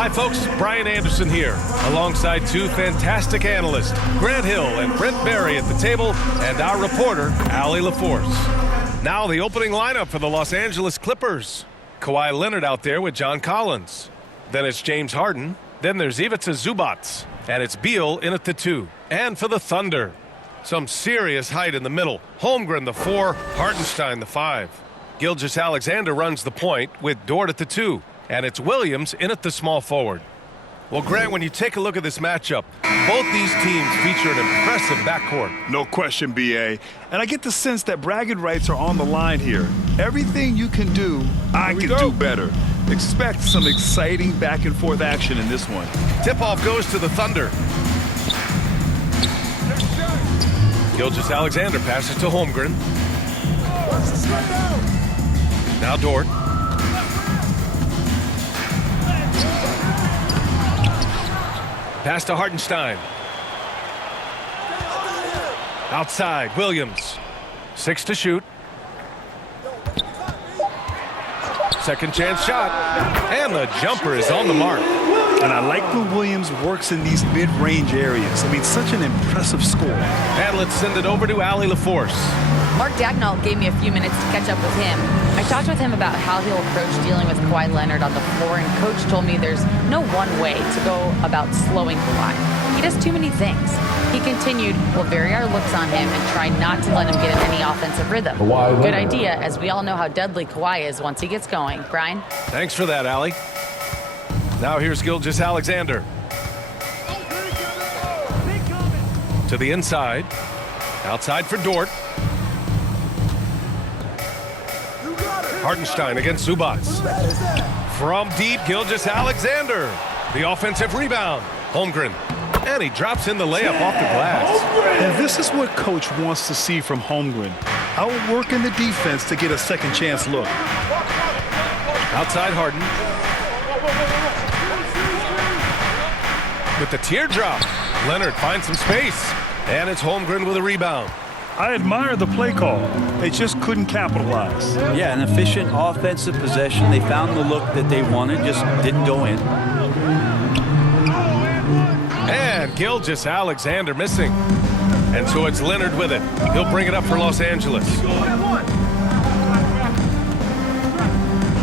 Hi folks, Brian Anderson here, alongside two fantastic analysts, Grant Hill and Brent Barry at the table, and our reporter, Allie LaForce. Now the opening lineup for the Los Angeles Clippers. Kawhi Leonard out there with John Collins. Then it's James Harden. Then there's Ivica Zubac. And it's Beal in at the 2. And for the Thunder, some serious height in the middle. Holmgren the 4, Hartenstein the 5. Gilgeous-Alexander runs the point with Dort at the 2. And it's Williams in at the small forward. Well, Grant, when you take a look at this matchup, both these teams feature an impressive backcourt. No question, B.A. And I get the sense that bragging rights are on the line here. Everything you can do, I can do better. Expect some exciting back-and-forth action in this one. Tip-off goes to the Thunder. Gilgeous-Alexander passes to Holmgren. Now Dort. Pass to Hartenstein. Outside, Williams. 6 to shoot. Second chance shot. And the jumper is on the mark. And I like when Williams works in these mid-range areas. I mean, such an impressive score. And let's send it over to Allie LaForce. Mark Dagnall gave me a few minutes to catch up with him. I talked with him about how he'll approach dealing with Kawhi Leonard on the floor, and Coach told me there's no one way to go about slowing Kawhi. He does too many things. He continued, we'll vary our looks on him and try not to let him get in any offensive rhythm. Good idea, as we all know how deadly Kawhi is once he gets going. Brian? Thanks for that, Allie. Now here's Gilgeous-Alexander. To the inside. Outside for Dort. Hartenstein against Zubac. From deep, Gilgeous-Alexander. The offensive rebound. Holmgren. And he drops in the layup off the glass. And this is what Coach wants to see from Holmgren. Outworking the defense to get a second chance look. Outside Harden. With the teardrop. Leonard finds some space. And it's Holmgren with a rebound. I admire the play call. They just couldn't capitalize. Yeah, an efficient offensive possession. They found the look that they wanted, just didn't go in. And Gilgeous-Alexander missing. And so it's Leonard with it. He'll bring it up for Los Angeles.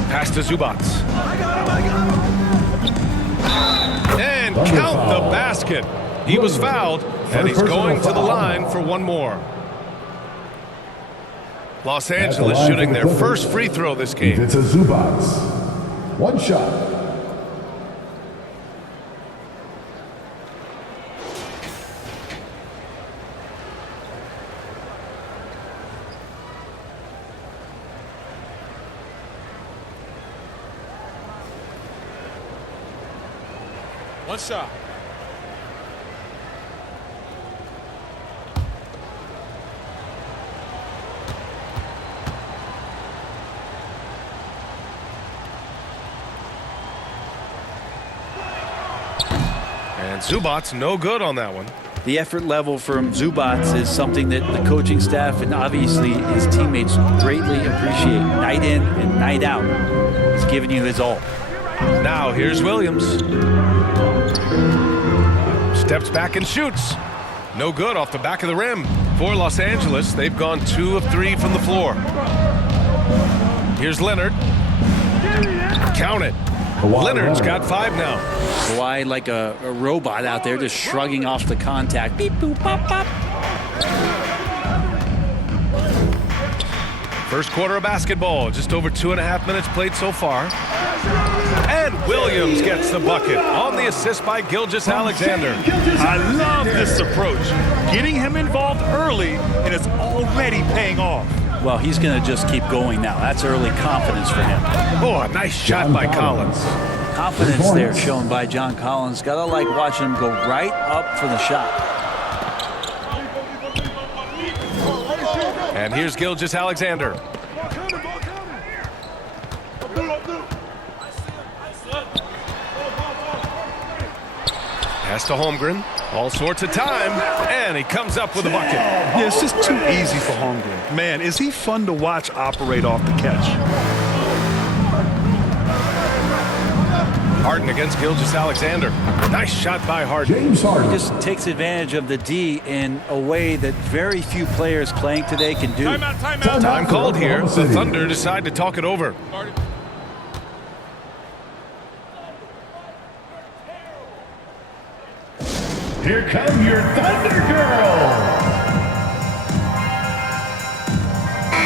Pass to Zubac. And count the basket. He was fouled, and he's going to the line for one more. Los Angeles shooting their first free throw this game. It's a Zubac. One shot. One shot. And Zubac no good on that one. The effort level from Zubac is something that the coaching staff and obviously his teammates greatly appreciate. Night in and night out. He's giving you his all. Now here's Williams. Steps back and shoots. No good off the back of the rim. For Los Angeles, they've gone 2 of 3 from the floor. Here's Leonard. Count it. Leonard's got 5 now. Kawhi like a robot out there just shrugging off the contact. Beep, boop, pop, pop. First quarter of basketball. Just over 2.5 minutes played so far. And Williams gets the bucket on the assist by Gilgeous-Alexander. I love this approach. Getting him involved early, and it's already paying off. Well, he's going to just keep going now. That's early confidence for him. Oh, a nice shot by Collins. Confidence there shown by John Collins. Gotta like watching him go right up for the shot. And here's Gilgeous-Alexander. Pass to Holmgren. All sorts of time. And he comes up with a bucket. Yeah, it's just too easy for Holmgren. Man, is he fun to watch operate off the catch. Harden against Gilgeous-Alexander. Nice shot by Harden. James Harden. Just takes advantage of the D in a way that very few players playing today can do. Time called here. The Thunder decide to talk it over. Here come your Thunder Girls.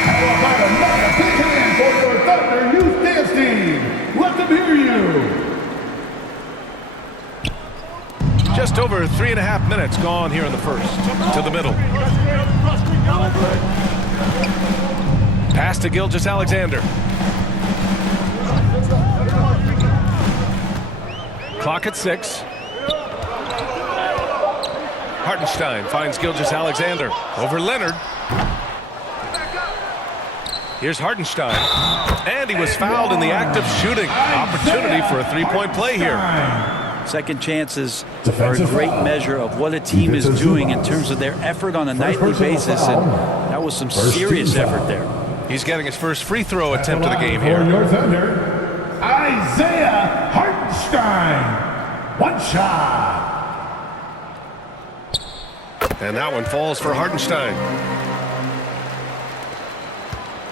How about another big hand for your Thunder Youth Dance Team? Let them hear you. Just over 3.5 minutes gone here in the first. To the middle. Pass to Gilgeous-Alexander. Clock at 6. Hartenstein finds Gilgeous-Alexander over Leonard. Here's Hartenstein. And he was fouled in the act of shooting. Opportunity for a three-point play here. Second chances are a great measure of what a team is doing in terms of their effort on a nightly basis, and that was some serious effort there. He's getting his first free throw attempt of the game For here. your Thunder, Isaiah Hartenstein. One shot. And that one falls for Hartenstein.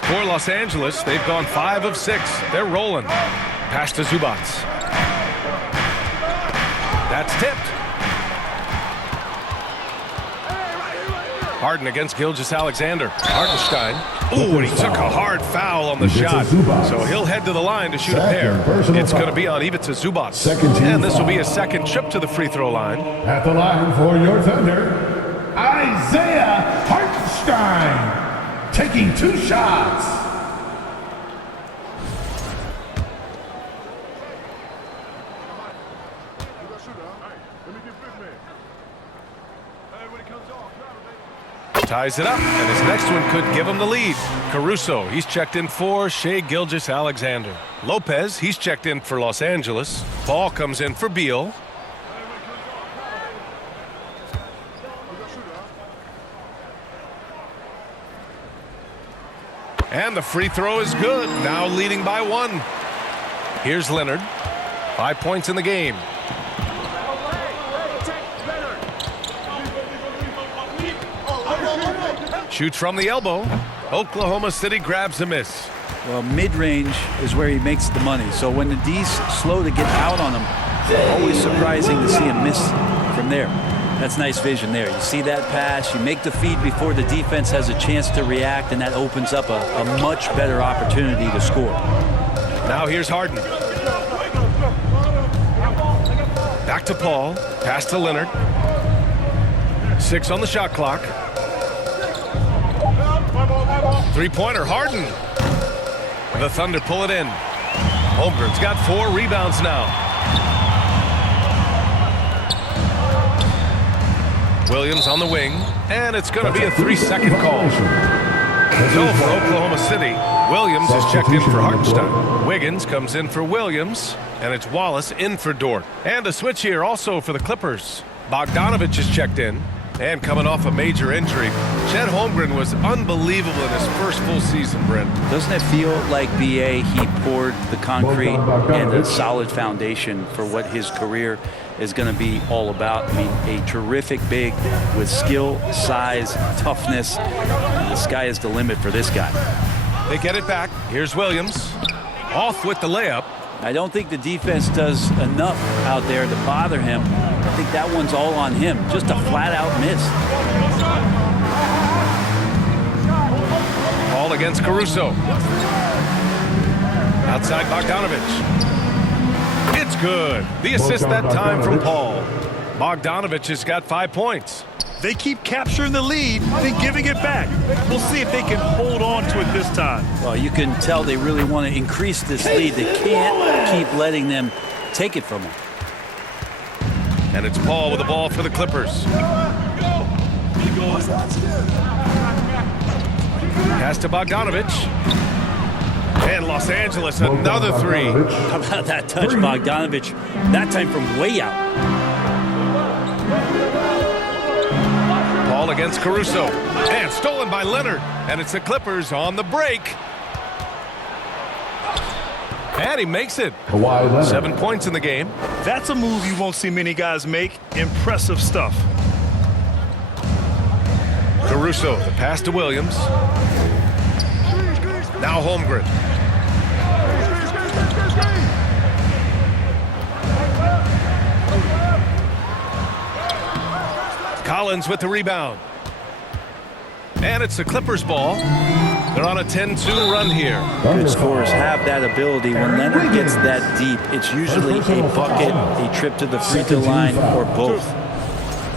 For Los Angeles, they've gone 5 of 6. They're rolling. Pass to Zubac. That's tipped. Harden against Gilgeous-Alexander. Hartenstein. Ooh, and he took a hard foul on the shot. So he'll head to the line to shoot a pair. It's going to be on Ivica Zubac. And this will be his second trip to the free throw line. At the line for your Thunder, Isaiah Hartenstein. Taking 2 shots. Ties it up, and his next one could give him the lead. Caruso, he's checked in for Shai Gilgeous-Alexander. Lopez, he's checked in for Los Angeles. Ball comes in for Beal. And the free throw is good, now leading by 1. Here's Leonard. 5 points in the game. Shoots from the elbow. Oklahoma City grabs a miss. Well, mid-range is where he makes the money. So when the D's slow to get out on him, always surprising to see him miss from there. That's nice vision there. You see that pass, you make the feed before the defense has a chance to react, and that opens up a much better opportunity to score. Now here's Harden. Back to Paul. Pass to Leonard. 6 on the shot clock. Three-pointer, Harden. The Thunder pull it in. Holmgren's got 4 rebounds now. Williams on the wing, and it's going to be a 3-second call. So for Oklahoma City, Williams is checked in for Hartenstein. Wiggins comes in for Williams, and it's Wallace in for Dort. And a switch here also for the Clippers. Bogdanovich is checked in. And coming off a major injury, Chet Holmgren was unbelievable in his first full season, Brent. Doesn't it feel like BA, he poured the concrete and a solid foundation for what his career is going to be all about? I mean, a terrific big with skill, size, toughness. The sky is the limit for this guy. They get it back. Here's Williams. Off with the layup. I don't think the defense does enough out there to bother him. I think that one's all on him. Just a flat-out miss. Ball against Caruso. Outside Bogdanovich. It's good. The assist that time from Paul. Bogdanovich has got 5 points. They keep capturing the lead, then giving it back. We'll see if they can hold on to it this time. Well, you can tell they really want to increase this lead. They can't keep letting them take it from them. And it's Paul with the ball for the Clippers. Pass to Bogdanovich. And Los Angeles, another 3. How about that touch, Bogdanovich? That time from way out. Ball against Caruso. And stolen by Leonard. And it's the Clippers on the break. And he makes it. Kawhi Leonard. 7 points in the game. That's a move you won't see many guys make. Impressive stuff. Caruso, the pass to Williams. Now Holmgren. Collins with the rebound. And it's the Clippers ball. They're on a 10-2 run here. Good scorers have that ability. When Leonard gets that deep, it's usually a bucket, a trip to the free throw line, or both.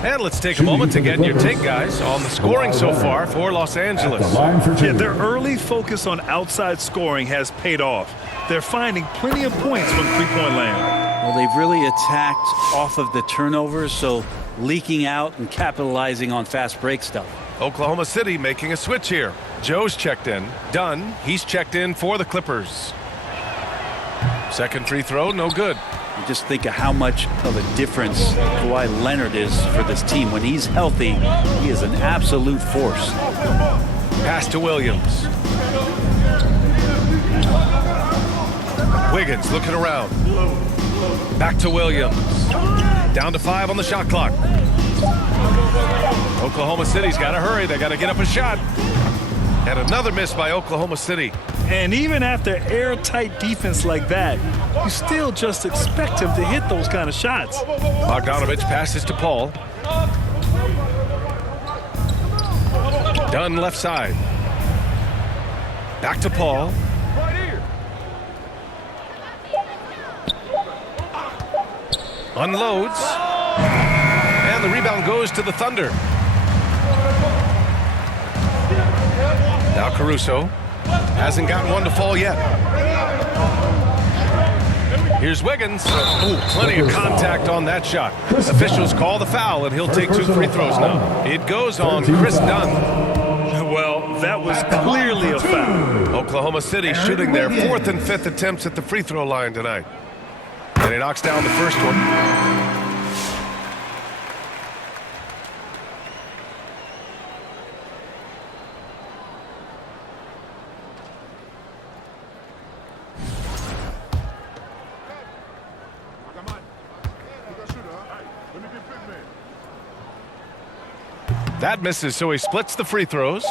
And let's take a moment to get your take, guys, on the scoring so far for Los Angeles. Yeah, their early focus on outside scoring has paid off. They're finding plenty of points from three-point land. Well, they've really attacked off of the turnovers, so leaking out and capitalizing on fast break stuff. Oklahoma City making a switch here. Joe's checked in. Dunn, he's checked in for the Clippers. Second free throw, no good. You just think of how much of a difference Kawhi Leonard is for this team. When he's healthy, he is an absolute force. Pass to Williams. Wiggins looking around. Back to Williams. Down to 5 on the shot clock. Oklahoma City's got to hurry. They got to get up a shot. And another miss by Oklahoma City. And even after airtight defense like that, you still just expect him to hit those kind of shots. Bogdanovich passes to Paul. Dunn left side. Back to Paul. Unloads. And the rebound goes to the Thunder. Now Caruso hasn't gotten one to fall yet. Here's Wiggins. Ooh, plenty of contact on that shot. Officials call the foul, and he'll take 2 free throws now. It goes on Chris Dunn. Well, that was clearly a foul. Oklahoma City shooting their 4th and 5th attempts at the free throw line tonight. And he knocks down the first one. That misses, so he splits the free throws.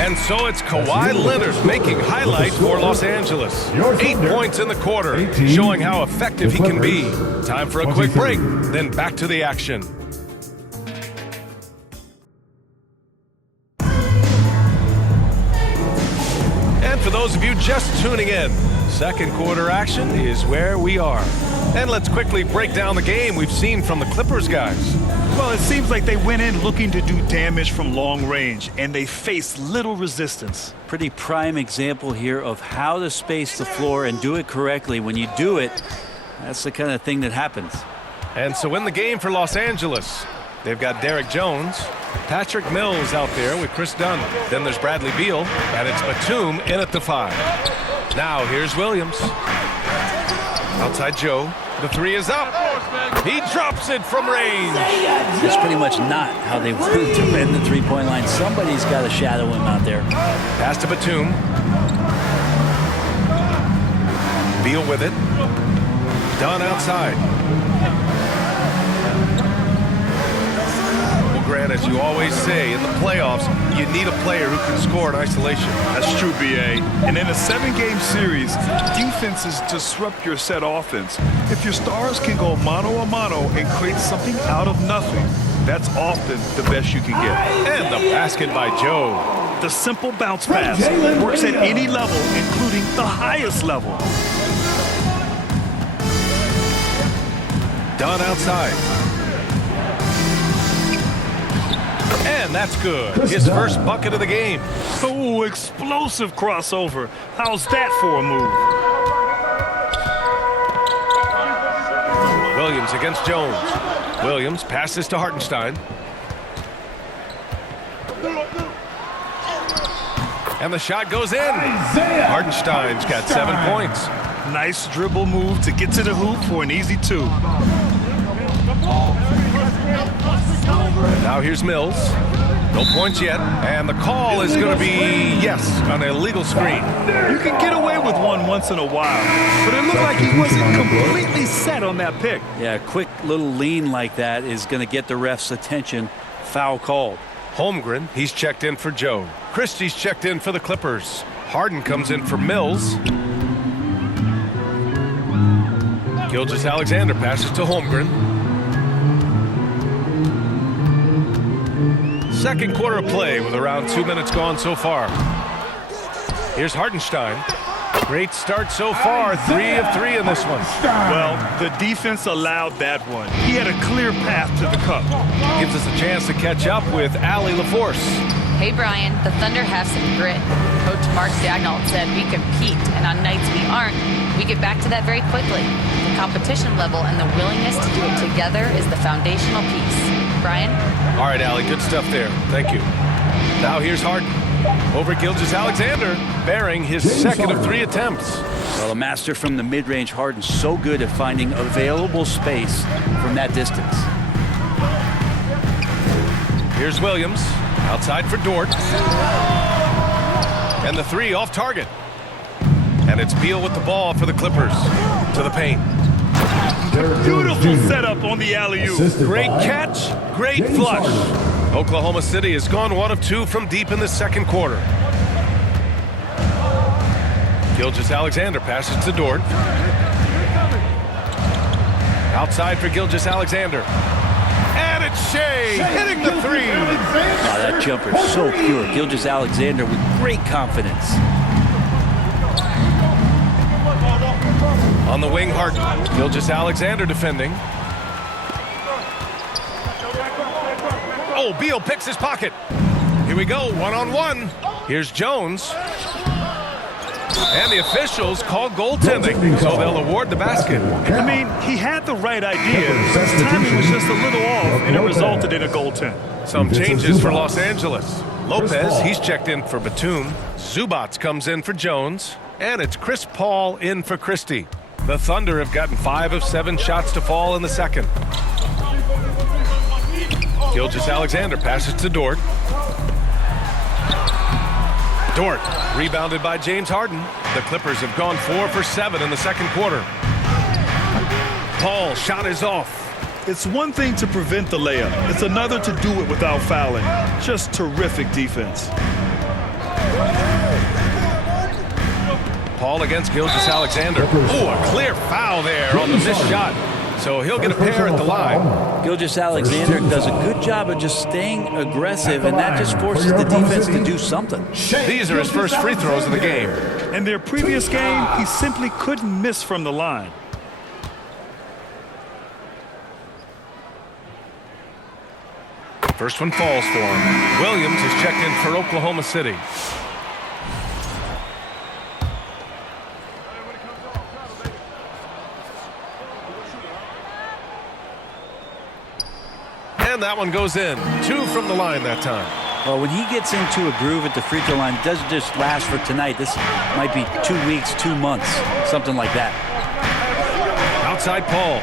And so it's Kawhi Leonard making highlights for Los Angeles. 8 points in the quarter, showing how effective he can be. Time for a quick break, then back to the action. And for those of you just tuning in, second quarter action is where we are. And let's quickly break down the game we've seen from the Clippers guys. Well, it seems like they went in looking to do damage from long range, and they faced little resistance. Pretty prime example here of how to space the floor and do it correctly. When you do it, that's the kind of thing that happens. And so in the game for Los Angeles, they've got Derek Jones, Patrick Mills out there with Chris Dunn. Then there's Bradley Beal, and it's Batum in at the 5. Now here's Williams. Outside Joe. The 3 is up. He drops it from range. That's pretty much not how they want to defend the three-point line. Somebody's got to shadow him out there. Pass to Batum. Beal with it. Dunn outside. Well, Grant, as you always say, in the playoffs, you need a player who can score in isolation. That's true, B.A. And in a 7-game series, defenses disrupt your set offense. If your stars can go mano-a-mano and create something out of nothing, that's often the best you can get. And the basket by Joe. The simple bounce pass works at any level, including the highest level. Dunn outside. And that's good. His first bucket of the game. Oh, explosive crossover. How's that for a move? Williams against Jones. Williams passes to Hartenstein. And the shot goes in. Hartenstein's got 7 points. Nice dribble move to get to the hoop for an easy 2. Now here's Mills. No points yet, and the call is going to be, yes, an illegal screen. You can get away with one once in a while, but it looked like he wasn't completely set on that pick. Yeah, a quick little lean like that is going to get the ref's attention. Foul called. Holmgren, he's checked in for Joe. Christie's checked in for the Clippers. Harden comes in for Mills. Gilgeous-Alexander passes to Holmgren. Second quarter of play with around 2 minutes gone so far. Here's Hartenstein. Great start so far. 3 of 3 in this one. Well, the defense allowed that one. He had a clear path to the cup. Gives us a chance to catch up with Allie LaForce. Hey, Brian, the Thunder have some grit. Coach Mark Daigneault said we compete, and on nights we aren't, we get back to that very quickly. The competition level and the willingness to do it together is the foundational piece. Brian? All right, Allie, good stuff there. Thank you. Now here's Harden. Over Gilgeous-Alexander, bearing his second of 3 attempts. Well, a master from the mid-range. Harden so good at finding available space from that distance. Here's Williams, outside for Dort. And the 3 off target. And it's Beal with the ball for the Clippers. To the paint. Beautiful setup on the alley-oop. Great catch, great flush. Oklahoma City has gone 1 of 2 from deep in the second quarter. Gilgeous-Alexander passes to Dort. Outside for Gilgeous-Alexander. And it's Shea hitting the 3. Oh, that jumper is so pure. Gilgeous-Alexander with great confidence. On the wing, Harden. Gilgeous-Alexander defending. Oh, Beal picks his pocket. Here we go, 1-on-1. Here's Jones. And the officials call goaltending, so they'll award the basket. I mean, he had the right idea. His timing was just a little off, and it resulted in a goaltend. Some changes for Los Angeles. Lopez, he's checked in for Batum. Zubats comes in for Jones. And it's Chris Paul in for Christie. The Thunder have gotten 5 of 7 shots to fall in the second. Gilgeous-Alexander passes to Dort. Dort, rebounded by James Harden. The Clippers have gone 4 for 7 in the second quarter. Paul, shot is off. It's one thing to prevent the layup. It's another to do it without fouling. Just terrific defense. Paul against Gilgeous-Alexander. Oh, a clear foul there on the missed shot. So he'll get a pair at the line. Gilgeous-Alexander does a good job of just staying aggressive, and that just forces the defense to do something. These are his first free throws of the game. In their previous game, he simply couldn't miss from the line. First one falls for him. Williams is checked in for Oklahoma City. And that one goes in. 2 from the line that time. Well, when he gets into a groove at the free throw line, it doesn't just last for tonight. This might be 2 weeks, 2 months, something like that. Outside Paul.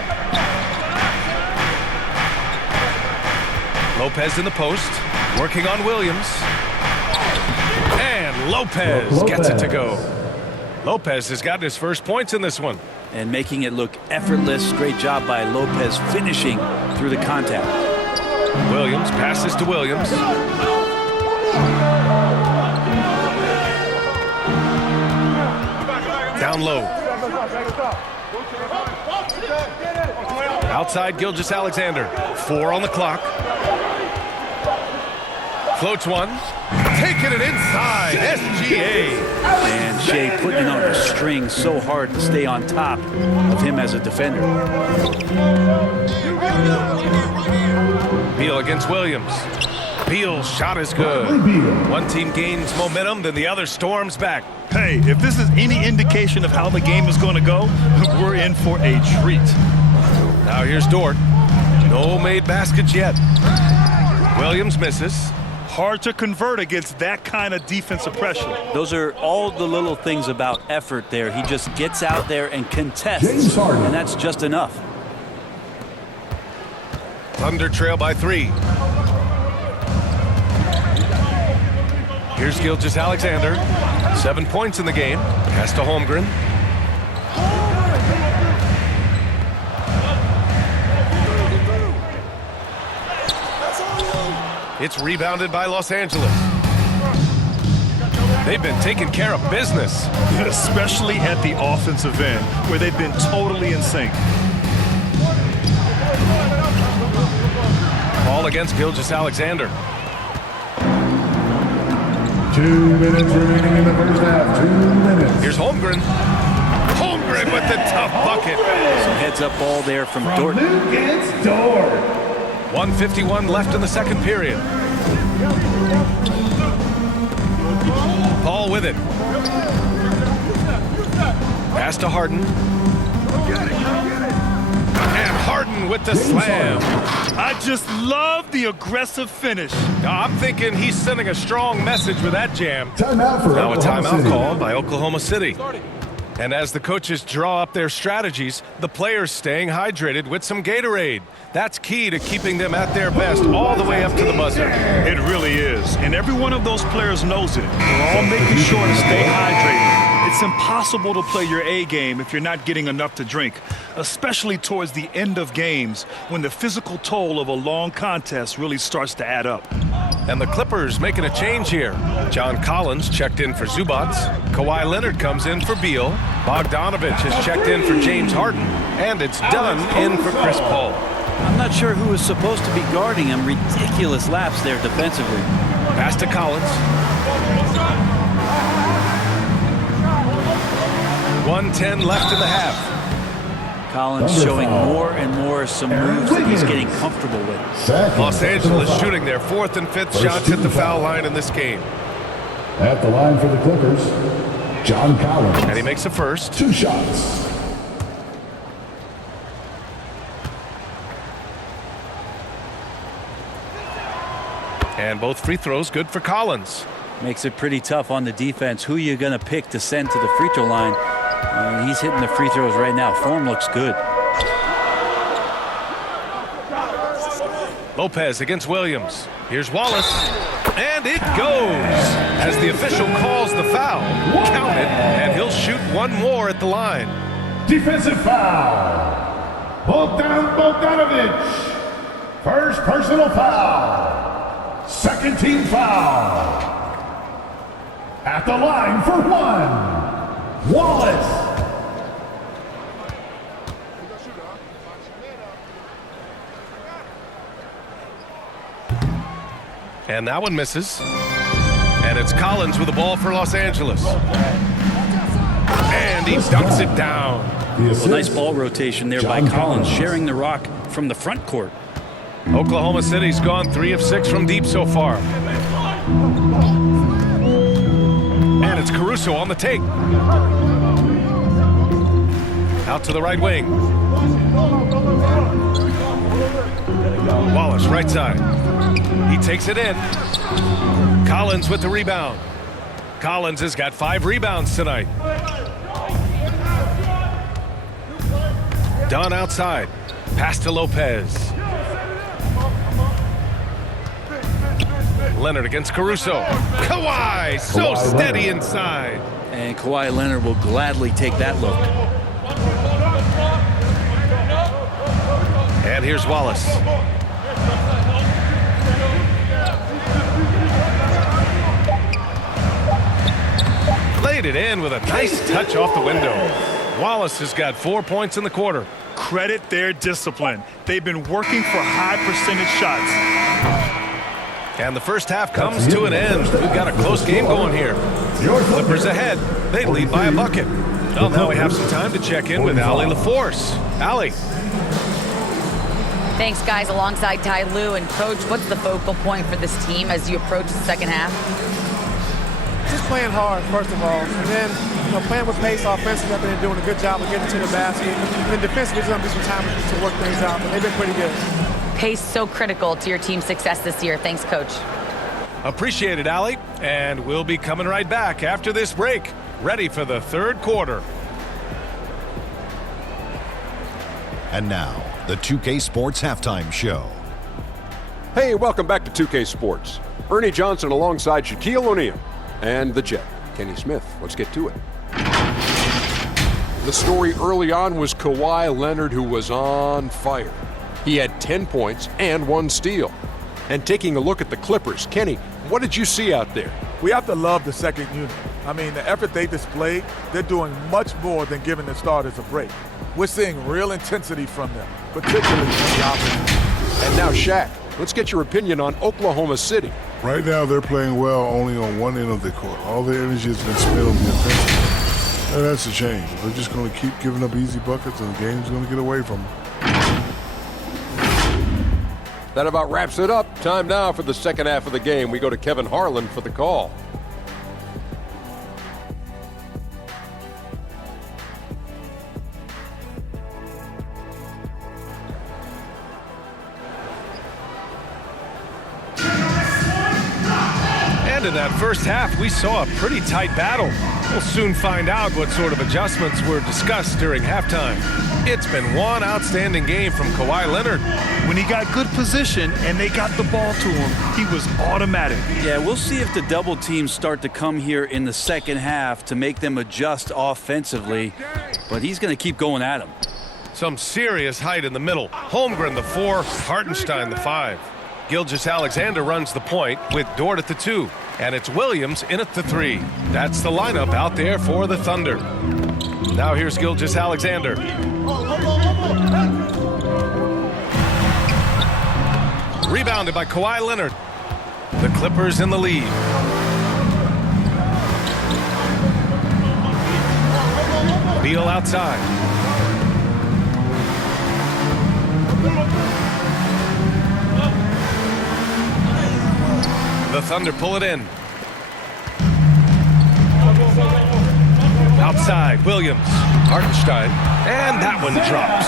Lopez in the post, working on Williams. And Lopez gets it to go. Lopez has gotten his first points in this one. And making it look effortless. Great job by Lopez finishing through the contact. Williams passes to Williams. Down low. Outside Gilgeous-Alexander. 4 on the clock. Floats one. Taking it inside. SGA. And Shea putting it on a string so hard to stay on top of him as a defender. Beal against Williams. Beal's shot is good. One team gains momentum, then the other storms back. Hey, if this is any indication of how the game is going to go, we're in for a treat. Now here's Dort. No made baskets yet. Williams misses. Hard to convert against that kind of defensive pressure. Those are all the little things about effort there. He just gets out there and contests, and that's just enough. Thunder trail by 3. Here's Gilgeous-Alexander. 7 points in the game. Pass to Holmgren. It's rebounded by Los Angeles. They've been taking care of business. Especially at the offensive end, where they've been totally in sync. Ball against Gilgeous-Alexander. 2 minutes remaining in the first half. 2 minutes. Here's Holmgren. Holmgren with the tough bucket. Some heads-up ball there from Dort. Luke against Dort. 1:51 left in the second period. Paul with it. Pass to Harden. And Harden with the slam. I just love the aggressive finish. Now, I'm thinking he's sending a strong message with that jam. Timeout for Now a Oklahoma timeout City. called by Oklahoma City. And as the coaches draw up their strategies, the players staying hydrated with some Gatorade. That's key to keeping them at their best all the way up to the buzzer. It really is. And every one of those players knows it. We're all making sure to stay hydrated. It's impossible to play your A game if you're not getting enough to drink, especially towards the end of games when the physical toll of a long contest really starts to add up. And the Clippers making a change here. John Collins checked in for Zubac. Kawhi Leonard comes in for Beal. Bogdanovich has checked in for James Harden. And it's Dunn in for Chris Paul. I'm not sure who was supposed to be guarding him. Ridiculous laps there defensively. Pass to Collins. 1:10 left in the half. Collins showing more and more some moves that he's getting comfortable with. Second Los Angeles personal shooting their 4th and 5th shots at the foul line in this game. foul. At the line for the Clippers, John Collins. And he makes a first. 2 shots. And both free throws good for Collins. Makes it pretty tough on the defense. Who you going to pick to send to the free throw line? He's hitting the free throws right now. Form looks good. Lopez against Williams. Here's Wallace. And it goes. As the official calls the foul, count it, and he'll shoot one more at the line. Defensive foul. Bogdanovich. First personal foul. Second team foul. At the line for 1, Wallace. And that one misses. And it's Collins with the ball for Los Angeles. And he dunks it down. Well, nice ball rotation there by Collins, sharing the rock from the front court. Oklahoma City's gone 3 of 6 from deep so far. And it's Caruso on the take. Out to the right wing. Wallace, right side. He takes it in. Collins with the rebound. Collins has got 5 rebounds tonight. Dunn outside. Pass to Lopez. Leonard against Caruso. Kawhi, so steady inside. And Kawhi Leonard will gladly take that look. And here's Wallace. Laid it in with a nice touch off the window. Wallace has got 4 points in the quarter. Credit their discipline. They've been working for high percentage shots. And the first half comes to an end. We've got a close game going here. Clippers ahead. They lead by a bucket. Well, now we have some time to check in with Allie LaForce. Allie. Thanks, guys. Alongside Ty Lue and Coach, what's the focal point for this team as you approach the second half? Just playing hard, first of all, and then playing with pace offensively. I think they're doing a good job of getting to the basket. And then defensively, just going to be some time to work things out, but they've been pretty good. Pace so critical to your team's success this year. Thanks, Coach. Appreciate it, Allie. And we'll be coming right back after this break. Ready for the third quarter. And now, the 2K Sports Halftime Show. Hey, welcome back to 2K Sports. Ernie Johnson alongside Shaquille O'Neal. And the Jet, Kenny Smith. Let's get to it. The story early on was Kawhi Leonard, who was on fire. He had 10 points and 1 steal. And taking a look at the Clippers, Kenny, what did you see out there? We have to love the second unit. I mean, the effort they displayed, they're doing much more than giving the starters a break. We're seeing real intensity from them, particularly in the offense. And now, Shaq, let's get your opinion on Oklahoma City. Right now, they're playing well only on one end of the court. All their energy has been spent on the offensive. And that's a change. They're just going to keep giving up easy buckets, and the game's going to get away from them. That about wraps it up. Time now for the second half of the game. We go to Kevin Harlan for the call. And in that first half, we saw a pretty tight battle. We'll soon find out what sort of adjustments were discussed during halftime. It's been one outstanding game from Kawhi Leonard. When he got good position and they got the ball to him, he was automatic. Yeah, we'll see if the double teams start to come here in the second half to make them adjust offensively, but he's going to keep going at him. Some serious height in the middle. Holmgren the 4, Hartenstein the 5. Gilgeous-Alexander runs the point with Dort at the 2. And it's Williams in at the 3. That's the lineup out there for the Thunder. Now here's Gilgeous-Alexander. Rebounded by Kawhi Leonard. The Clippers in the lead. Beal outside. The Thunder pull it in. Outside, Williams, Hartenstein, and that one drops.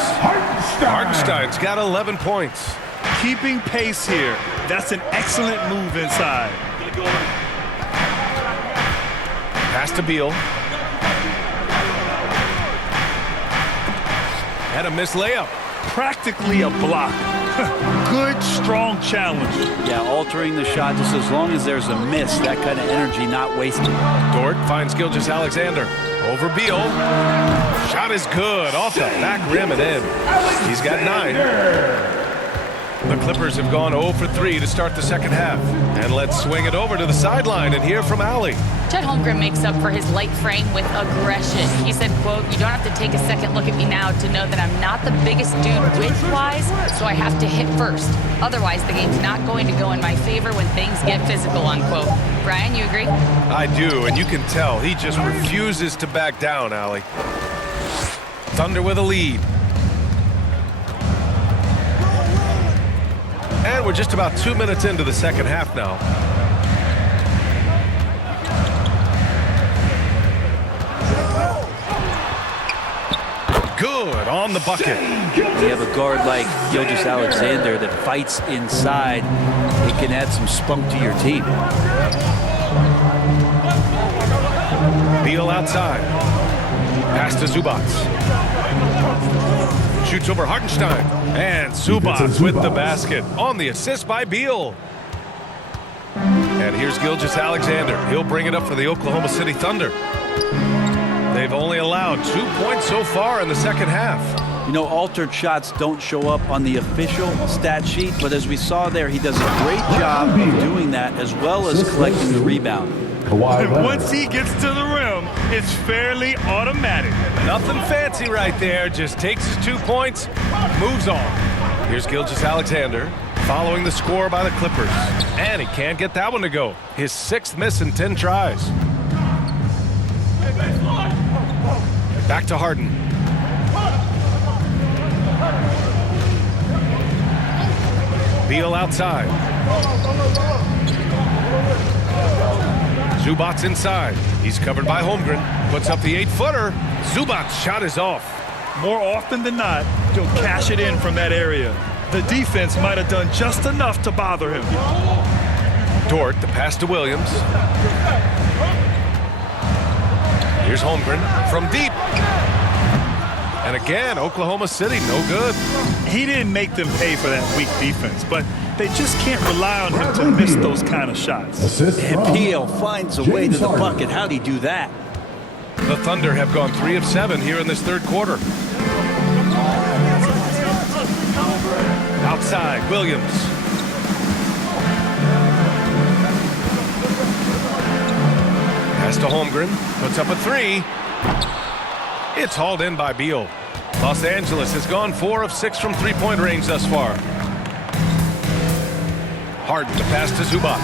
Hartenstein's got 11 points. Keeping pace here. That's an excellent move inside. Pass to Beal. And a missed layup. Practically a block. Good, strong challenge. Yeah, altering the shot just as long as there's a miss, that kind of energy not wasted. Dort finds Gilgeous-Alexander. Over Beal. Shot is good. Off the back rim and in. He's got 9. The Clippers have gone 0 for 3 to start the second half. And let's swing it over to the sideline and hear from Allie. Chet Holmgren makes up for his light frame with aggression. He said, quote, "You don't have to take a second look at me now to know that I'm not the biggest dude width-wise, so I have to hit first. Otherwise, the game's not going to go in my favor when things get physical," unquote. Brian, you agree? I do, and you can tell he just refuses to back down, Allie. Thunder with a lead. And we're just about 2 minutes into the second half now. Good on the bucket. You have a guard like Gilgeous-Alexander that fights inside. It can add some spunk to your team. Beal outside. Pass to Zubac. Shoots over Hartenstein. And Zubac with the basket on the assist by Beal. And here's Gilgeous-Alexander. He'll bring it up for the Oklahoma City Thunder. They've only allowed 2 points so far in the second half. You know, altered shots don't show up on the official stat sheet, but as we saw there, he does a great job of doing that as well as collecting the rebound. And once he gets to the rim, it's fairly automatic. Nothing fancy right there. Just takes his 2 points, moves on. Here's Gilgeous-Alexander following the score by the Clippers. And he can't get that one to go. His 6th miss in 10 tries. Back to Harden. Beal outside. Zubac inside. He's covered by Holmgren. Puts up the 8-footer. Zubac's shot is off. More often than not, he'll cash it in from that area. The defense might have done just enough to bother him. Dort, the pass to Williams. Here's Holmgren from deep. And again, Oklahoma City, no good. He didn't make them pay for that weak defense, but They just can't rely on him to miss those kind of shots. Assist And from Peel finds a way to James the Harden. bucket. How'd he do that? The Thunder have gone 3 of 7 here in this third quarter. Outside, Williams. Pass to Holmgren. Puts up a 3. It's hauled in by Beal. Los Angeles has gone 4 of 6 from three-point range thus far. Harden to pass to Zubac.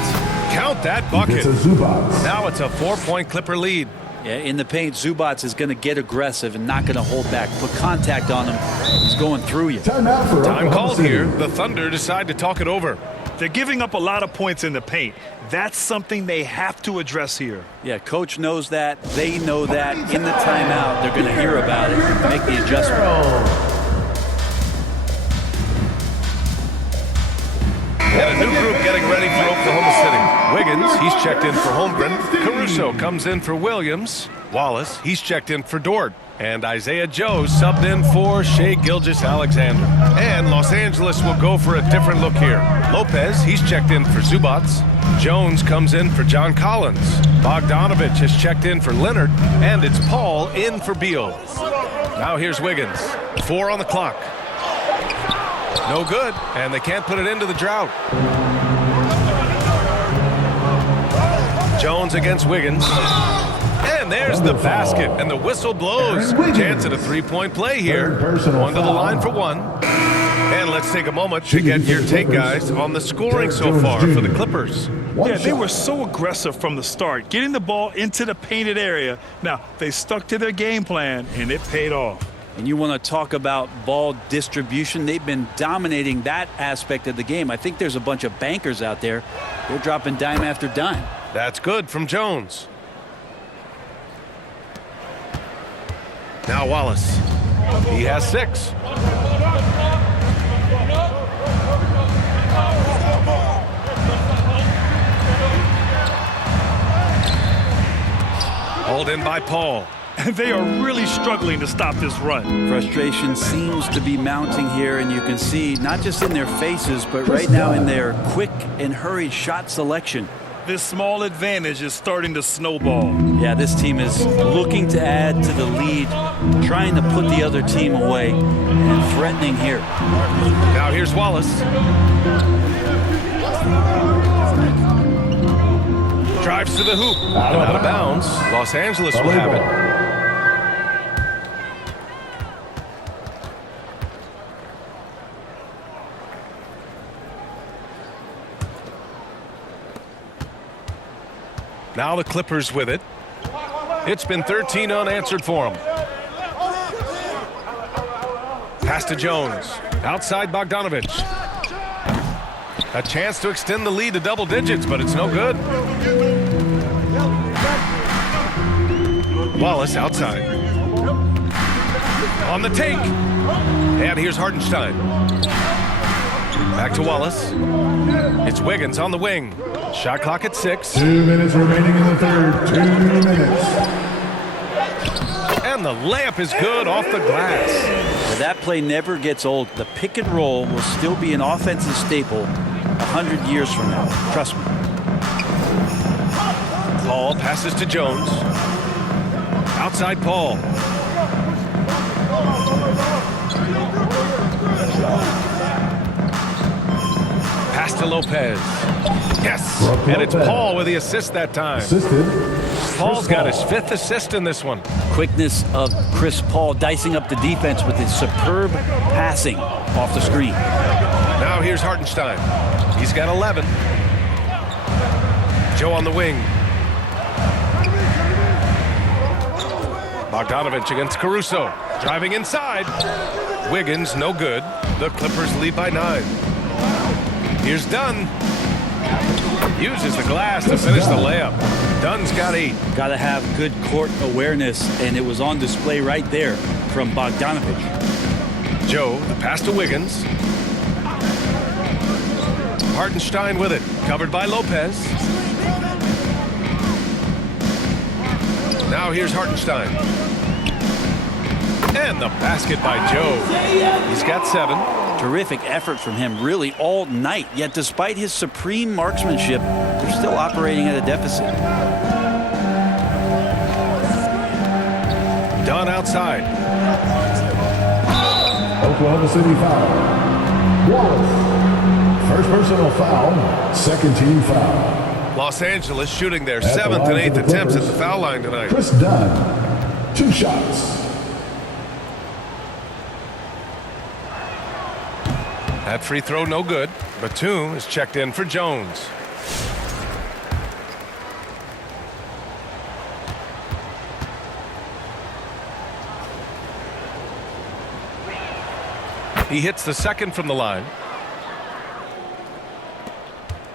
Count that bucket. It's a Zubac. Now it's a 4-point Clipper lead. Yeah, in the paint, Zubac is going to get aggressive and not going to hold back. Put contact on him. He's going through you. Timeout for Time Oklahoma called City. here. The Thunder decide to talk it over. They're giving up a lot of points in the paint. That's something they have to address here. Yeah, coach knows that. They know that. In the timeout, they're going to hear about it, make the adjustment. And a new group getting ready for Oklahoma City. Wiggins, he's checked in for Holmgren. Caruso comes in for Williams. Wallace, he's checked in for Dort. And Isaiah Joe subbed in for Shai Gilgeous-Alexander. And Los Angeles will go for a different look here. Lopez, he's checked in for Zubac. Jones comes in for John Collins. Bogdanovich has checked in for Leonard. And it's Paul in for Beal. Now here's Wiggins. 4 on the clock. No good, and they can't put it into the drought. Jones against Wiggins. And there's the basket, and the whistle blows. Chance at a three-point play here. One to the line for one. And let's take a moment to get your take, guys, on the scoring so far for the Clippers. Yeah, they were so aggressive from the start, getting the ball into the painted area. Now, they stuck to their game plan, and it paid off. And you want to talk about ball distribution. They've been dominating that aspect of the game. I think there's a bunch of bankers out there. They're dropping dime after dime. That's good from Jones. Now Wallace. He has 6. Hauled in by Paul. They are really struggling to stop this run. Frustration seems to be mounting here, and you can see not just in their faces, but right now in their quick and hurried shot selection. This small advantage is starting to snowball. Yeah, this team is looking to add to the lead, trying to put the other team away, and threatening here. Now here's Wallace. Drives to the hoop. And out of bounds. Los Angeles will have it. Now the Clippers with it. It's been 13 unanswered for them. Pass to Jones. Outside Bogdanovich. A chance to extend the lead to double digits, but it's no good. Wallace outside. On the take. And here's Hartenstein. Back to Wallace. It's Wiggins on the wing. Shot clock at 6. 2 minutes remaining in the third. 2 minutes. And the layup is good off the glass. Well, that play never gets old. The pick and roll will still be an offensive staple 100 years from now. Trust me. Paul passes to Jones. Outside Paul. Pass to Lopez. Yes, and it's Paul with the assist that time. Assisted. Paul's got his 5th assist in this one. Quickness of Chris Paul dicing up the defense with his superb passing off the screen. Now here's Hartenstein. He's got 11. Joe on the wing. Bogdanovich against Caruso. Driving inside. Wiggins, no good. The Clippers lead by 9. Here's Dunn. Uses the glass to finish the layup. Dunn's got 8. Got to have good court awareness, and it was on display right there from Bogdanovich. Joe, the pass to Wiggins. Hartenstein with it. Covered by Lopez. Now here's Hartenstein. And the basket by Joe. He's got 7. Terrific effort from him really all night. Yet despite his supreme marksmanship, they're still operating at a deficit. Dunn outside. Oklahoma City foul. Wallace. First personal foul. Second team foul. Los Angeles shooting their 7th and 8th attempts at the foul line tonight. Chris Dunn. 2 shots. That free throw no good. Batum is checked in for Jones. He hits the second from the line.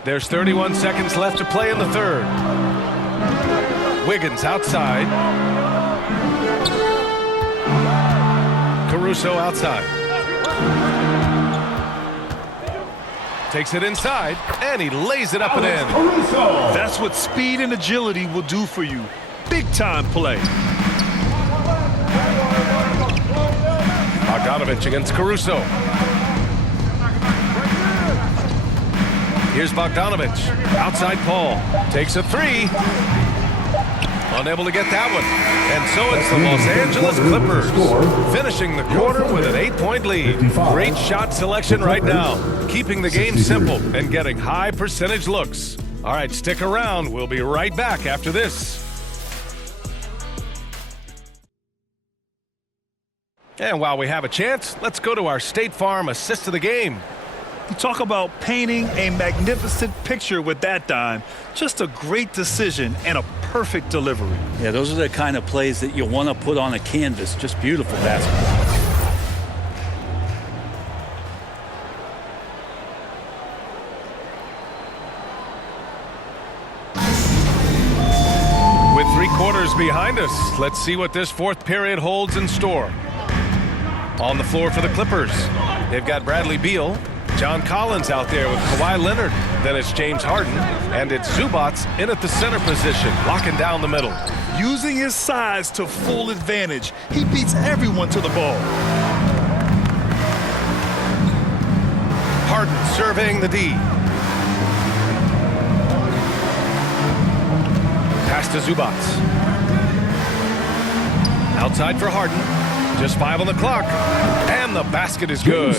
There's 31 seconds left to play in the third. Wiggins outside. Caruso outside. Takes it inside, and he lays it up and in. That's what speed and agility will do for you. Big-time play. Bogdanovich against Caruso. Here's Bogdanovich. Outside Paul. Takes a 3. Unable to get that one. And so it's the Los Angeles Clippers finishing the quarter with an 8-point lead. Great shot selection right now. Keeping the game simple and getting high percentage looks. All right, stick around. We'll be right back after this. And while we have a chance, let's go to our State Farm assist of the game. You talk about painting a magnificent picture with that dime. Just a great decision and a perfect delivery. Yeah, those are the kind of plays that you want to put on a canvas. Just beautiful basketball. With 3 quarters behind us, let's see what this fourth period holds in store. On the floor for the Clippers, they've got Bradley Beal, John Collins out there with Kawhi Leonard. Then it's James Harden, and it's Zubac in at the center position, locking down the middle. Using his size to full advantage, he beats everyone to the ball. Harden surveying the D. Pass to Zubac. Outside for Harden. Just 5 on the clock. And the basket is good.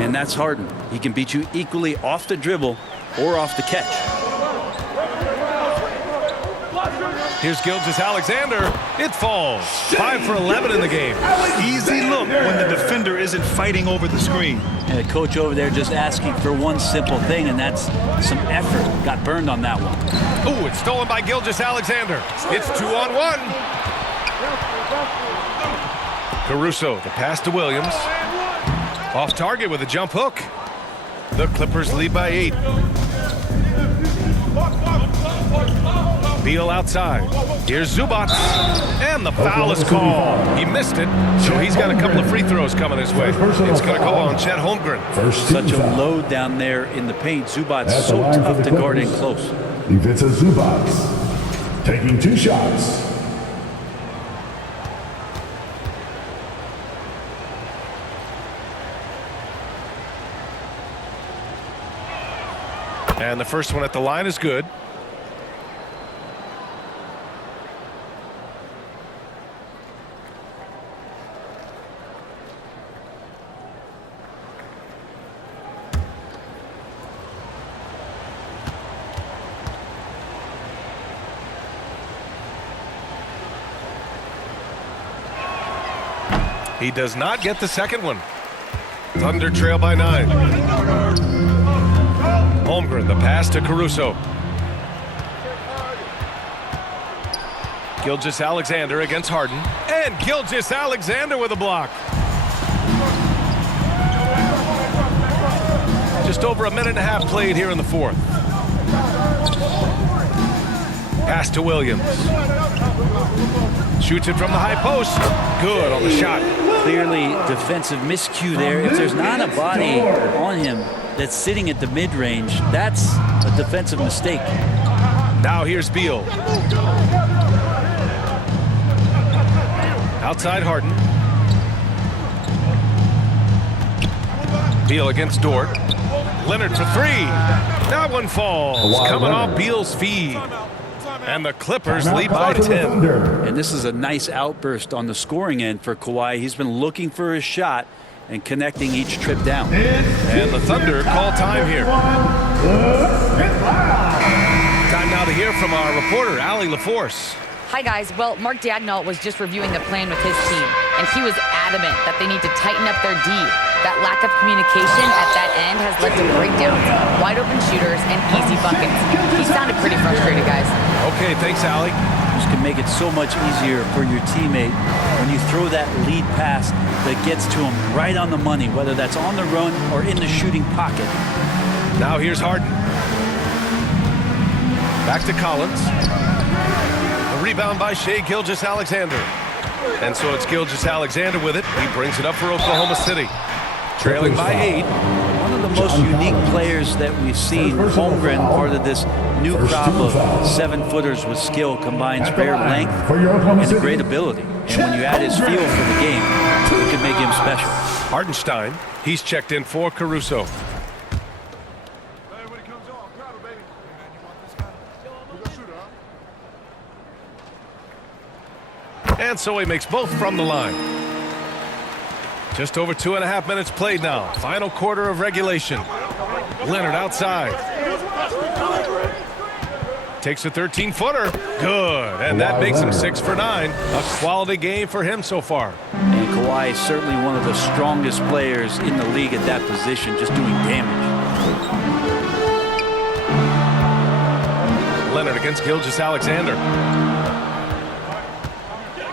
And that's Harden. He can beat you equally off the dribble or off the catch. Here's Gilgeous-Alexander. It falls. 5 for 11 in the game. Easy look when the defender isn't fighting over the screen. And the coach over there just asking for one simple thing, and that's some effort. Got burned on that one. Ooh, it's stolen by Gilgeous-Alexander. It's 2-on-1. Caruso, the pass to Williams. Off target with a jump hook. The Clippers lead by 8. Beal outside. Here's Zubac. And the foul is called. He missed it, so he's got a couple of free throws coming his way. It's going to go on Chet Holmgren. Such a load down there in the paint. Zubac's so tough to guard in close. Defensive Zubac taking 2 shots. And the first one at the line is good. He does not get the second one. Thunder trail by 9. Holmgren, the pass to Caruso. Gilgeous-Alexander against Harden. And Gilgeous-Alexander with a block. Just over a minute and a half played here in the fourth. Pass to Williams. Shoots it from the high post. Good on the shot. Clearly defensive miscue there. If there's not a body on him that's sitting at the mid-range, that's a defensive mistake. Now here's Beal. Outside Harden. Beal against Dort. Leonard for three. That one falls. Coming off Beal's feed. And the Clippers lead by 10. And this is a nice outburst on the scoring end for Kawhi. He's been looking for his shot and connecting each trip down. And the Thunder call time here. Time now to hear from our reporter, Allie LaForce. Hi, guys. Well, Mark Daigneault was just reviewing the plan with his team, and he was adamant that they need to tighten up their D. That lack of communication at that end has led to breakdowns, wide open shooters, and easy buckets. He sounded pretty frustrated, guys. Okay, thanks, Allie. This can make it so much easier for your teammate when you throw that lead pass that gets to him right on the money, whether that's on the run or in the shooting pocket. Now here's Harden. Back to Collins. A rebound by Shai Gilgeous-Alexander. And so it's Gilgeous-Alexander with it. He brings it up for Oklahoma City. Trailing by 8. One of the most unique players that we've seen. Holmgren, part of this new crop of 7-footers with skill, combines rare length and great ability. And when you add his feel for the game, it can make him special. Hardenstein, he's checked in for Caruso. And so he makes both from the line. Just over 2.5 minutes played now. Final quarter of regulation. Leonard outside. Takes a 13-footer. Good. And that makes him 6 for 9. A quality game for him so far. And Kawhi is certainly one of the strongest players in the league at that position, just doing damage. Leonard against Gilgeous-Alexander.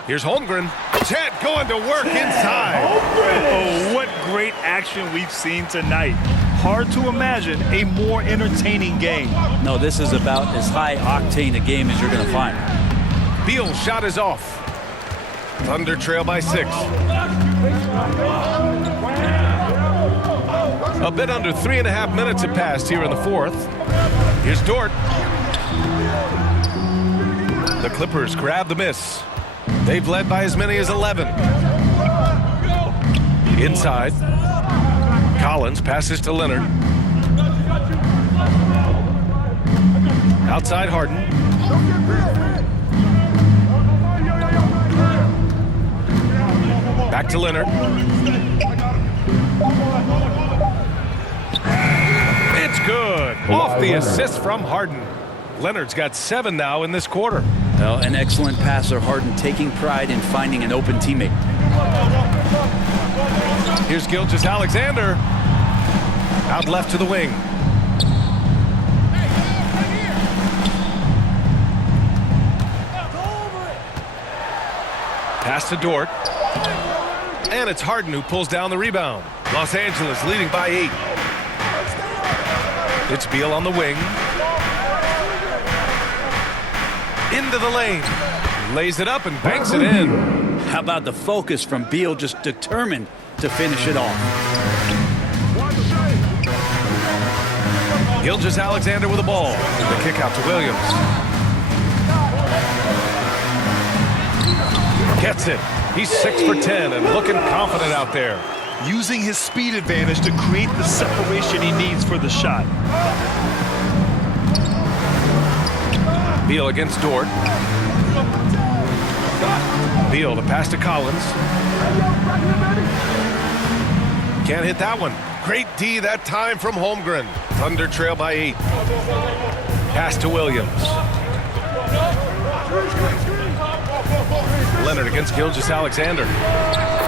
Here's Holmgren. Chet going to work inside. Oh, what great action we've seen tonight. Hard to imagine a more entertaining game. No, this is about as high-octane a game as you're going to find. Beal's shot is off. Thunder trail by 6. A bit under 3.5 minutes have passed here in the fourth. Here's Dort. The Clippers grab the miss. They've led by as many as 11. Inside. Collins passes to Leonard. Outside Harden. Back to Leonard. It's good. Off the assist from Harden. Leonard's got 7 now in this quarter. Well, an excellent passer, Harden taking pride in finding an open teammate. Here's Gilgeous-Alexander. Out left to the wing. Pass to Dort. And it's Harden who pulls down the rebound. Los Angeles leading by 8. It's Beal on the wing. Into the lane. Lays it up and banks it in. How about the focus from Beal, just determined to finish it off. Gilgeous-Alexander with the ball. The kick out to Williams. Gets it. He's 6 for 10 and looking confident out there. Using his speed advantage to create the separation he needs for the shot. Beal against Dort. Beal to pass to Collins. Can't hit that one. Great D that time from Holmgren. Thunder trail by 8. Pass to Williams. Leonard against Gilgeous-Alexander.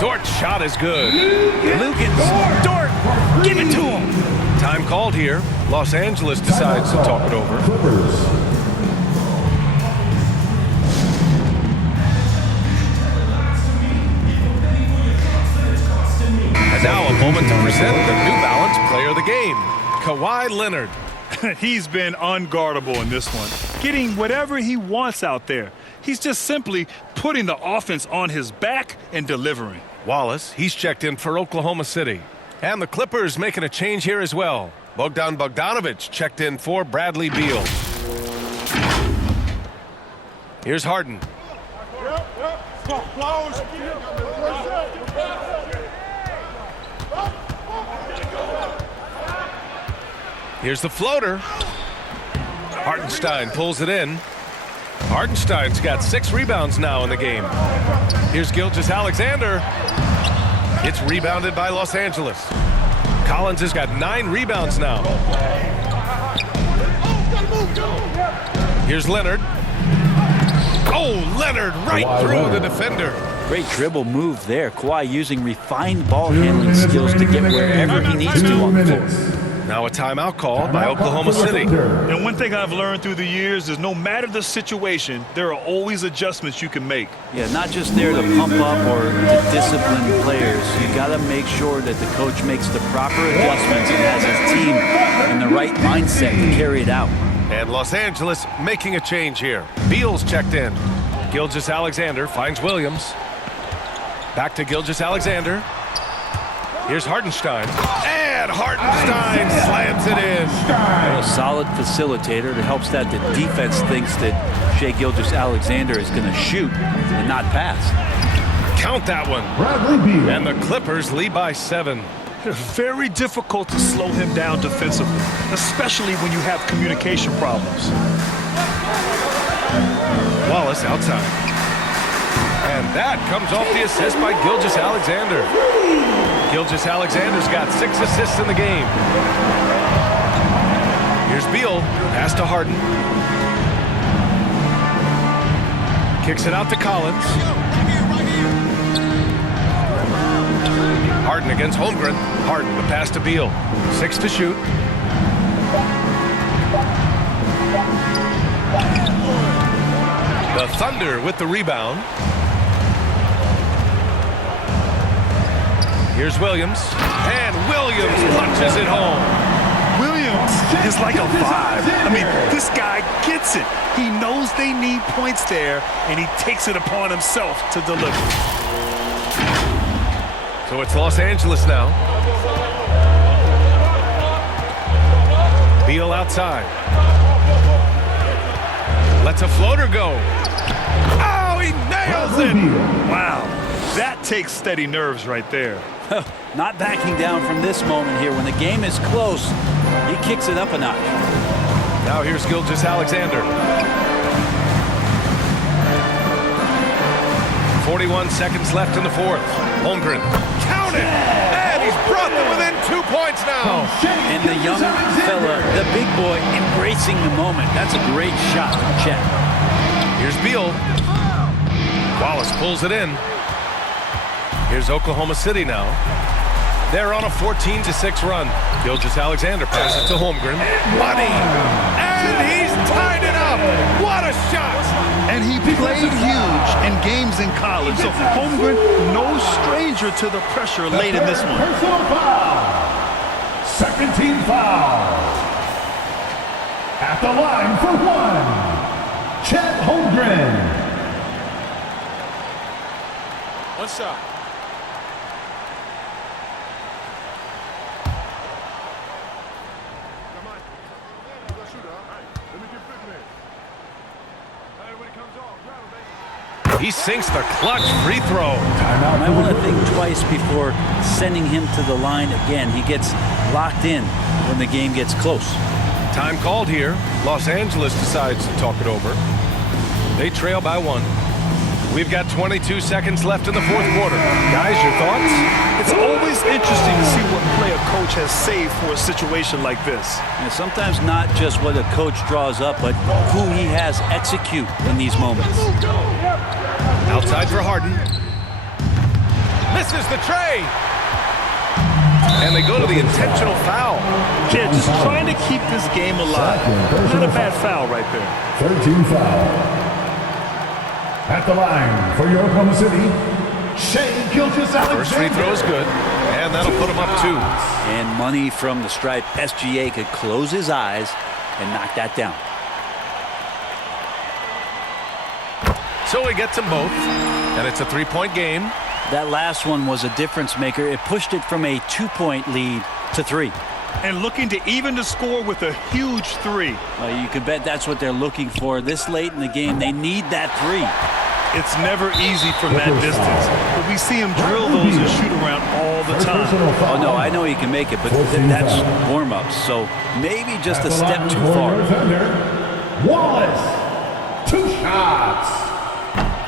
Dort's shot is good. Lukens. Dort, give it to him. Time called here. Los Angeles decides to talk it over. Now a moment to present the New Balance Player of the Game, Kawhi Leonard. He's been unguardable in this one, getting whatever he wants out there. He's just simply putting the offense on his back and delivering. Wallace, he's checked in for Oklahoma City. And the Clippers making a change here as well. Bogdan Bogdanović checked in for Bradley Beal. Here's Harden. Here's the floater. Hartenstein pulls it in. Hartenstein's got 6 rebounds now in the game. Here's Gilgeous-Alexander. It's rebounded by Los Angeles. Collins has got 9 rebounds now. Here's Leonard. Oh, Leonard right through the defender. Great dribble move there. Kawhi using refined ball handling skills to get wherever he needs to on the floor. Now a timeout called by Oklahoma City. And one thing I've learned through the years is no matter the situation, there are always adjustments you can make. Yeah, not just there to pump up or to discipline players. You got to make sure that the coach makes the proper adjustments and has his team in the right mindset to carry it out. And Los Angeles making a change here. Beal's checked in. Gilgeous-Alexander finds Williams. Back to Gilgeous-Alexander. Here's Hartenstein. And Hartenstein slams it in. A solid facilitator that helps that the defense thinks that Shai Gilgeous-Alexander is going to shoot and not pass. Count that one. And the Clippers lead by 7. Very difficult to slow him down defensively, especially when you have communication problems. Wallace outside. And that comes off the assist by Gilgeous-Alexander. Gilgeous-Alexander's got 6 assists in the game. Here's Beal. Pass to Harden. Kicks it out to Collins. Harden against Holmgren. Harden, the pass to Beal. 6 to shoot. The Thunder with the rebound. Here's Williams. And Williams punches it home. Williams is like a 5. I mean, this guy gets it. He knows they need points there, and he takes it upon himself to deliver. So it's Los Angeles now. Beal outside. Lets a floater go. Oh, he nails it! Wow, that takes steady nerves right there. Not backing down from this moment here. When the game is close, he kicks it up a notch. Now here's Gilgeous-Alexander. 41 seconds left in the 4th. Holmgren. Count it! And he's brought them within 2 points now. And the young fella, the big boy, embracing the moment. That's a great shot from Chet. Here's Beal. Wallace pulls it in. Here's Oklahoma City now. They're on a 14-6 run. Gilgeous-Alexander passes to Holmgren. Money! And he's tied it up! What a shot! And he played huge in games in college. So Holmgren, no stranger to the pressure late in this one. Personal foul. Second team foul. At the line for 1. Chet Holmgren. One shot. He sinks the clutch free throw. I want to think twice before sending him to the line again. He gets locked in when the game gets close. Time called here. Los Angeles decides to talk it over. They trail by 1. We've got 22 seconds left in the 4th quarter. Guys, your thoughts? It's always interesting to see what play a coach has saved for a situation like this. And sometimes not just what a coach draws up, but who he has execute in these moments. Outside for Harden. Misses the tray. And they go to the intentional foul. Yeah, just trying to keep this game alive. Not a bad foul right there. 13 foul. At the line for your Oklahoma City, Shai Gilgeous-Alexander. First free throw is good, and that'll put him up 2. And money from the stripe. SGA could close his eyes and knock that down. So he gets them both, and it's a 3-point game. That last one was a difference maker. It pushed it from a 2-point lead to 3. And looking to even the score with a huge 3. You could bet that's what they're looking for this late in the game. They need that 3. It's never easy from that distance, but we see him drill those and shoot around all the time. Oh, no, I know he can make it, but that's warm-ups, so maybe just a step too far. Wallace, 2 shots.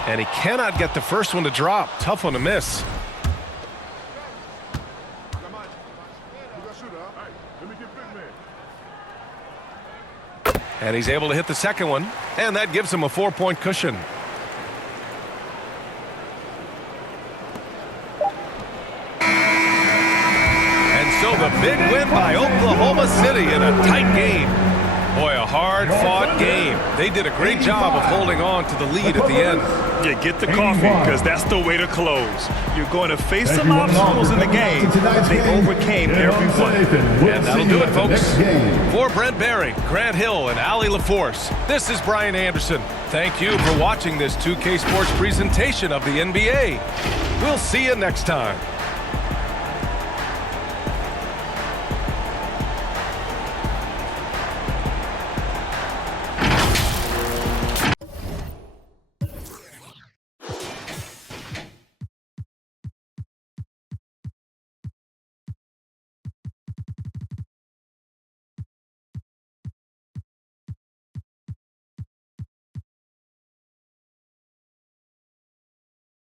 And he cannot get the first one to drop. Tough one to miss. And he's able to hit the second one, and that gives him a 4-point cushion. And so the big win by Oklahoma City in a tight game. Boy, a hard-fought game. They did a great job of holding on to the lead at the end. Yeah, get the coffee, because that's the way to close. You're going to face some obstacles in the game, but they overcame every one. And that'll do it, folks. For Brent Barry, Grant Hill, and Allie LaForce, this is Brian Anderson. Thank you for watching this 2K Sports presentation of the NBA. We'll see you next time.